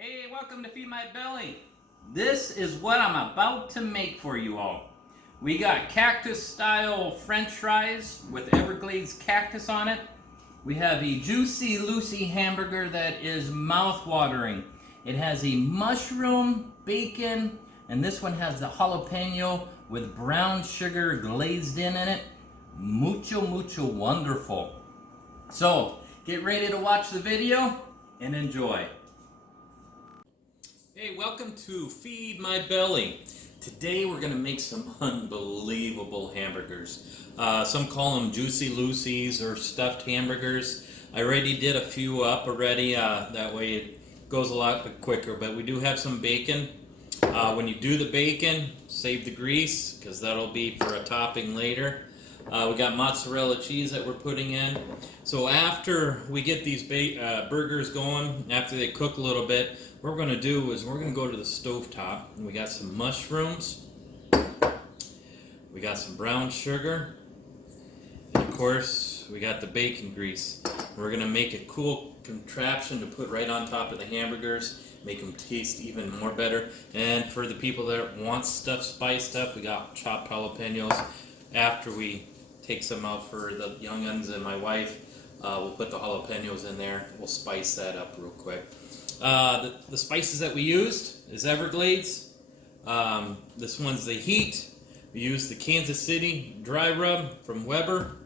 Hey, welcome to Feed My Belly. This is what I'm about to make for you all. We got cactus style french fries with Everglades cactus on it. We have a juicy Lucy hamburger that is mouth-watering. It has a mushroom, bacon, and this one has the jalapeno with brown sugar glazed in it. Mucho, mucho wonderful. So, get ready to watch the video and enjoy. Hey, welcome to Feed My Belly. Today we're going to make some unbelievable hamburgers. Some call them Juicy Lucy's or stuffed hamburgers. I already did a few up already, that way it goes a lot quicker, but we do have some bacon. When you do the bacon, save the grease because that'll be for a topping later. We got mozzarella cheese that we're putting in. So after we get these burgers going, after they cook a little bit, what we're going to do is we're going to go to the stovetop. And we got some mushrooms. We got some brown sugar. And of course, we got the bacon grease. We're going to make a cool contraption to put right on top of the hamburgers. Make them taste even more better. And for the people that want stuff spiced up, we got chopped jalapenos. After we take some out for the young'uns and my wife, we'll put the jalapenos in there. We'll spice that up real quick. The spices that we used is Everglades. This one's the heat. We used the Kansas City dry rub from Weber.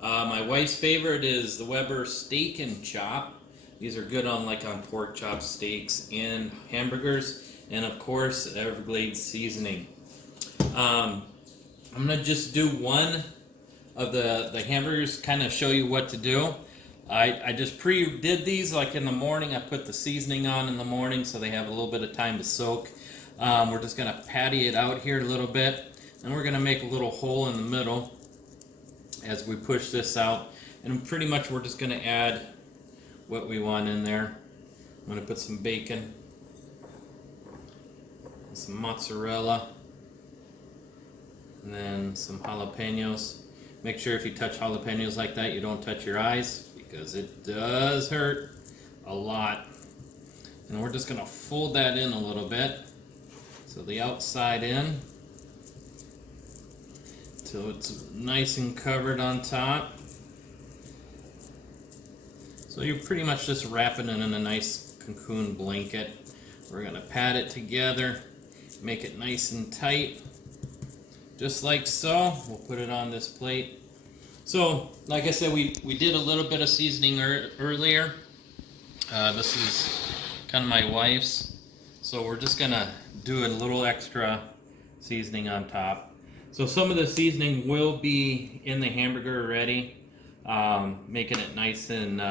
My wife's favorite is the Weber steak and chop. These are good on pork chop steaks and hamburgers. And of course, Everglades seasoning. I'm going to just do one of the hamburgers, kind of show you what to do. I just pre-did these in the morning. I put the seasoning on in the morning so they have a little bit of time to soak. We're just going to patty it out here a little bit. And we're going to make a little hole in the middle as we push this out. And pretty much we're just going to add what we want in there. I'm going to put some bacon, some mozzarella, and then some jalapenos. Make sure if you touch jalapenos like that, you don't touch your eyes because it does hurt a lot. And we're just going to fold that in a little bit. So the outside in, so it's nice and covered on top. So you're pretty much just wrapping it in a nice cocoon blanket. We're going to pat it together, make it nice and tight. Just like so. We'll put it on this plate. So, like I said, we did a little bit of seasoning earlier. This is kind of my wife's. So we're just going to do a little extra seasoning on top. So some of the seasoning will be in the hamburger already, making it nice and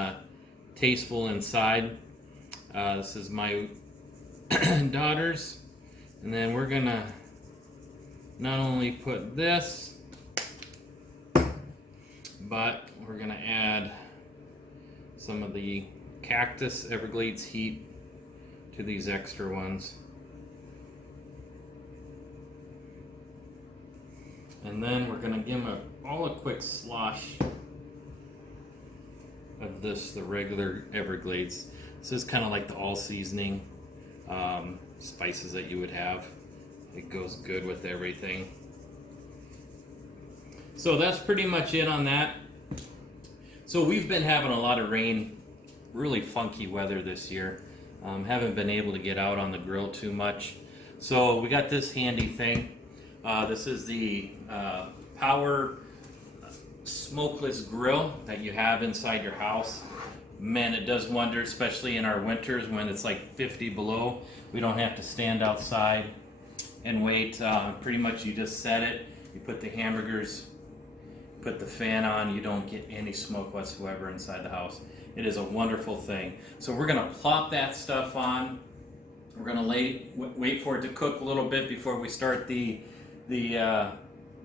tasteful inside. This is my daughter's. And then we're going to not only put this, but we're going to add some of the cactus Everglades heat to these extra ones. And then we're going to give them all a quick slosh of the regular Everglades. This is kind of like the all seasoning spices that you would have. It goes good with everything. So that's pretty much it on that. So we've been having a lot of rain, really funky weather this year. Haven't been able to get out on the grill too much. So we got this handy thing. This is the Power Smokeless Grill that you have inside your house. Man, it does wonders, especially in our winters when it's like 50 below. We don't have to stand outside and wait. Pretty much you just set it, you put the hamburgers, put the fan on, you don't get any smoke whatsoever inside the house. It is a wonderful thing. So we're going to plop that stuff on. We're going to wait for it to cook a little bit before we start the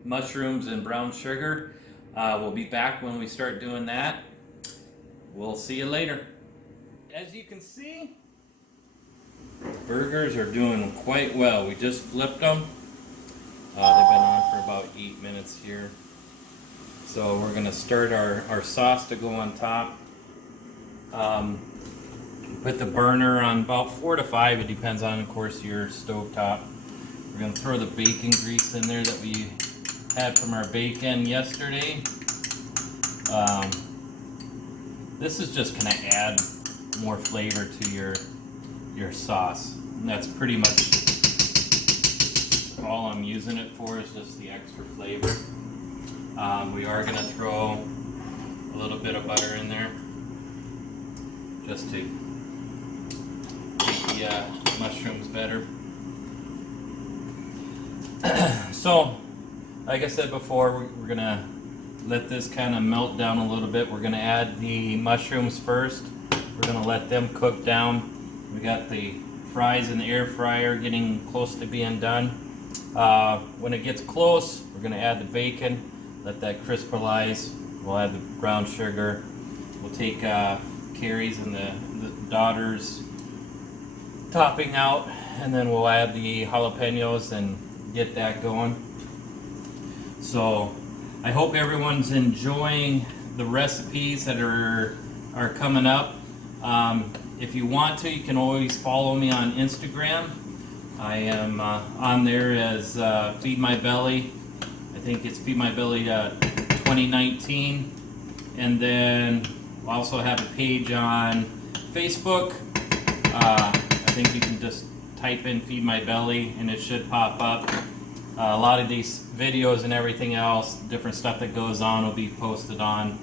mushrooms and brown sugar. We'll be back when we start doing that. We'll see you later. As you can see, burgers are doing quite well. We just flipped them. They've been on for about 8 minutes here. So we're going to start our sauce to go on top. Put the burner on about 4 to 5. It depends on, of course, your stovetop. We're going to throw the bacon grease in there that we had from our bacon yesterday. This is just going to add more flavor to your sauce. And that's pretty much all I'm using it for, is just the extra flavor. We are going to throw a little bit of butter in there just to make the mushrooms better. So, like I said before, we're going to let this kind of melt down a little bit. We're going to add the mushrooms first. We're going to let them cook down. We got the fries in the air fryer getting close to being done. When it gets close, we're going to add the bacon, let that crystallize. We'll add the brown sugar. We'll take Carrie's and the daughter's topping out, and then we'll add the jalapenos and get that going. So I hope everyone's enjoying the recipes that are coming up. If you want to, you can always follow me on Instagram. I am on there as Feed My Belly. I think it's Feed My Belly 2019. And then I also have a page on Facebook. I think you can just type in Feed My Belly and it should pop up. A lot of these videos and everything else, different stuff that goes on, will be posted on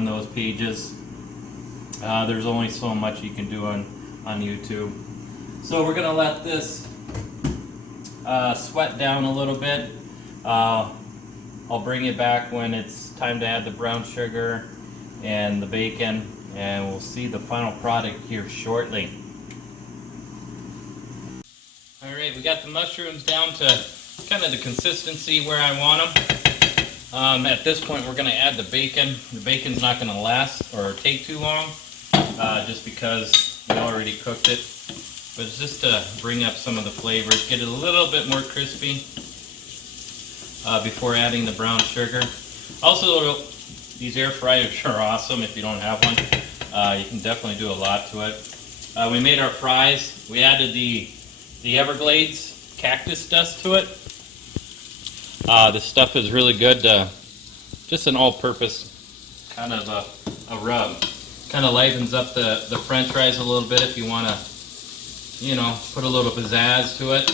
those pages. There's only so much you can do on YouTube. So we're gonna let this sweat down a little bit. I'll bring it back when it's time to add the brown sugar and the bacon, and we'll see the final product here shortly. Alright, we got the mushrooms down to kind of the consistency where I want them. At this point, we're going to add the bacon. The bacon's not going to last or take too long, just because we already cooked it. But it's just to bring up some of the flavors, get it a little bit more crispy before adding the brown sugar. Also, these air fryers are awesome if you don't have one. You can definitely do a lot to it. We made our fries. We added the Everglades cactus dust to it. This stuff is really good. Just an all-purpose kind of a rub. Kind of livens up the French fries a little bit if you want to, you know, put a little pizzazz to it.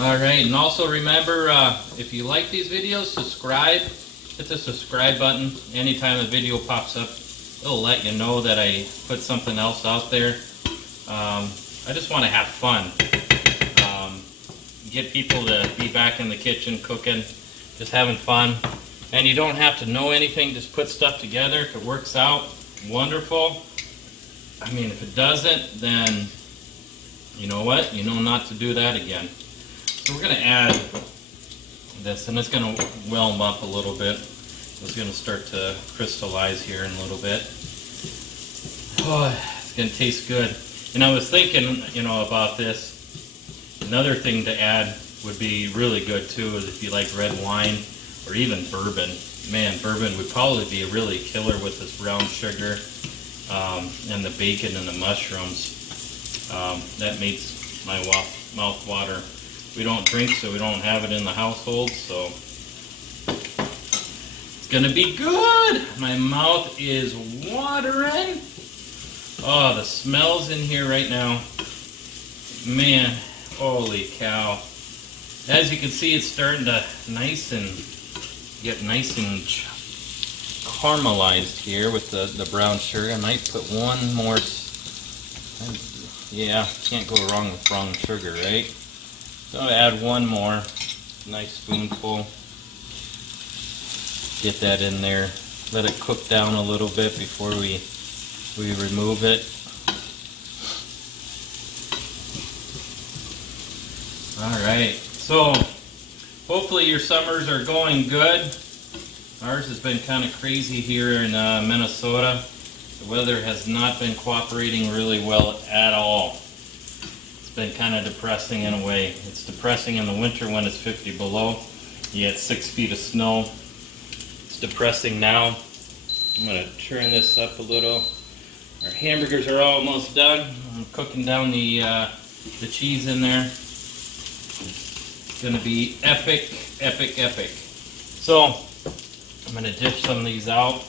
Alright, and also remember, if you like these videos, subscribe. Hit the subscribe button. Anytime a video pops up, it'll let you know that I put something else out there. I just want to have fun. Get people to be back in the kitchen cooking, just having fun. And you don't have to know anything, just put stuff together. If it works out, wonderful. I mean, if it doesn't, then you know what? You know not to do that again. So we're going to add this, and it's going to whelm up a little bit. It's going to start to crystallize here in a little bit. Oh, it's going to taste good. And I was thinking, you know, about this. Another thing to add would be really good too, is if you like red wine or even bourbon. Man, bourbon would probably be a really killer with this brown sugar and the bacon and the mushrooms. That makes my mouth water. We don't drink, so we don't have it in the household, so it's gonna be good. My mouth is watering. Oh, the smells in here right now. Man, holy cow. As you can see, it's starting to get nice and caramelized here with the brown sugar. I might put one more. Yeah, can't go wrong with brown sugar, right? So I'll add one more, nice spoonful. Get that in there. Let it cook down a little bit before we remove it. Alright, so hopefully your summers are going good. Ours has been kind of crazy here in Minnesota. The weather has not been cooperating really well at all. It's been kind of depressing in a way. It's depressing in the winter when it's 50 below. You get 6 feet of snow. It's It's depressing now. I'm gonna turn this up a little. Our hamburgers are almost done. I'm cooking down the cheese in there. It's gonna be epic, epic, epic. So I'm gonna dish some of these out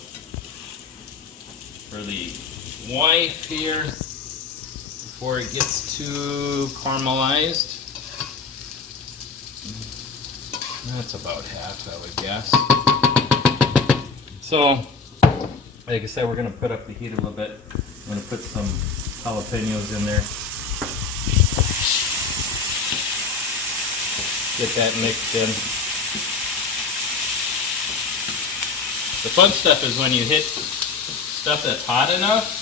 for the wife here before it gets too caramelized. That's about half, I would guess. So, like I said, we're going to put up the heat a little bit. I'm going to put some jalapenos in there. Get that mixed in. The fun stuff is when you hit stuff that's hot enough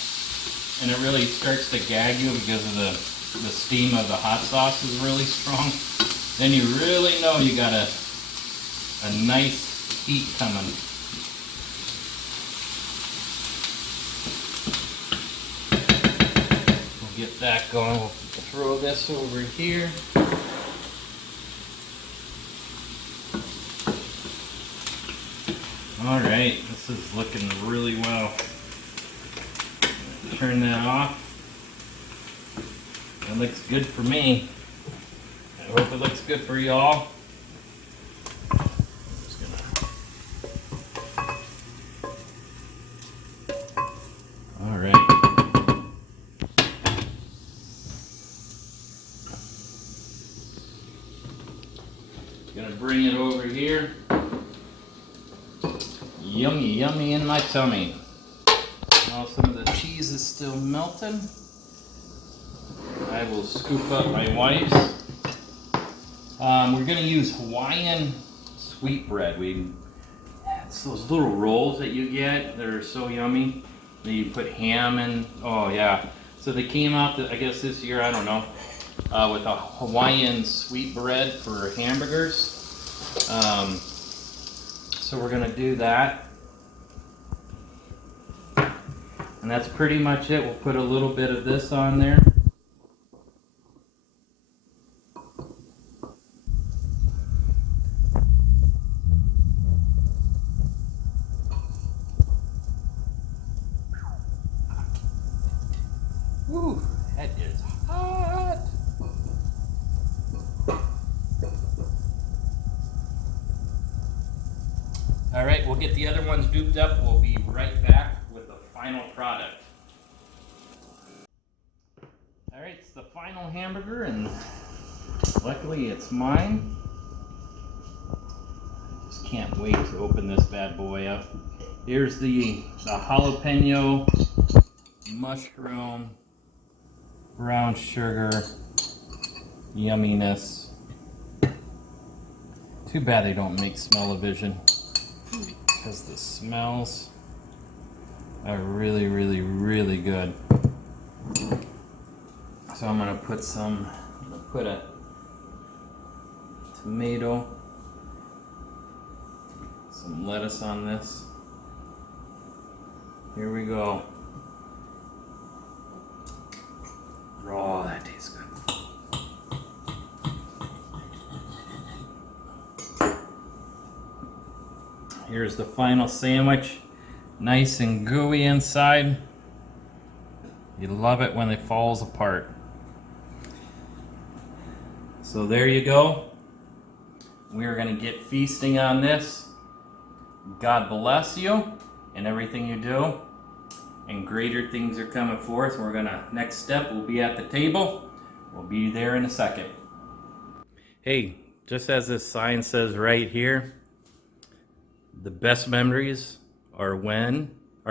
and it really starts to gag you because of the steam of the hot sauce is really strong. Then you really know you got a nice heat coming. We'll get that going. We'll throw this over here. All right, this is looking really well. Turn that off. That looks good for me. I hope it looks good for y'all. All right. Gonna bring it over here. Yummy, yummy in my tummy. While some of the cheese is still melting, I will scoop up my wife's. We're gonna use Hawaiian sweetbread. It's those little rolls that you get that are so yummy. That you put ham in. Oh yeah. So they came out, I guess this year, I don't know, with a Hawaiian sweetbread for hamburgers. So we're gonna do that. And that's pretty much it. We'll put a little bit of this on there. Whew, that is hot. All right, we'll get the other ones duped up. We'll be right back with the final product. All right, it's the final hamburger, and luckily it's mine. I just can't wait to open this bad boy up. Here's the jalapeno, mushroom, brown sugar, yumminess. Too bad they don't make smell-o-vision, because the smells are really, really, really good. So I'm gonna put a tomato, some lettuce on this. Here we go. Oh, that tastes good. Here's the final sandwich. Nice and gooey inside. You love it when it falls apart. So there you go. We are going to get feasting on this. God bless you and everything you do. And greater things are coming forth. We're gonna, next step, we'll be at the table. We'll be there in a second. Hey, just as this sign says right here, the best memories are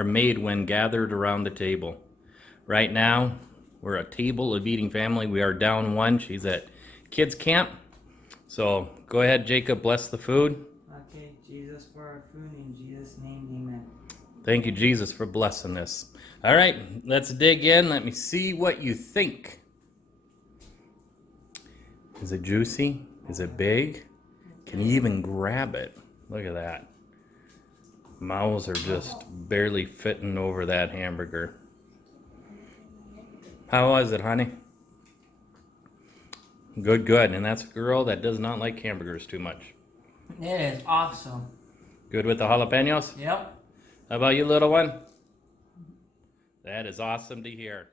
made when gathered around the table. Right now, we're a table of eating family. We are down one. She's at kids camp. So go ahead, Jacob, bless the food. Okay, Jesus for our food, in Jesus' name, amen. Thank you, Jesus, for blessing this. All right, let's dig in. Let me see what you think. Is it juicy? Is it big? Can you even grab it? Look at that. Mouths are just barely fitting over that hamburger. How was it, honey? Good, good. And that's a girl that does not like hamburgers too much. It is awesome. Good with the jalapenos? Yep. How about you, little one? That is awesome to hear.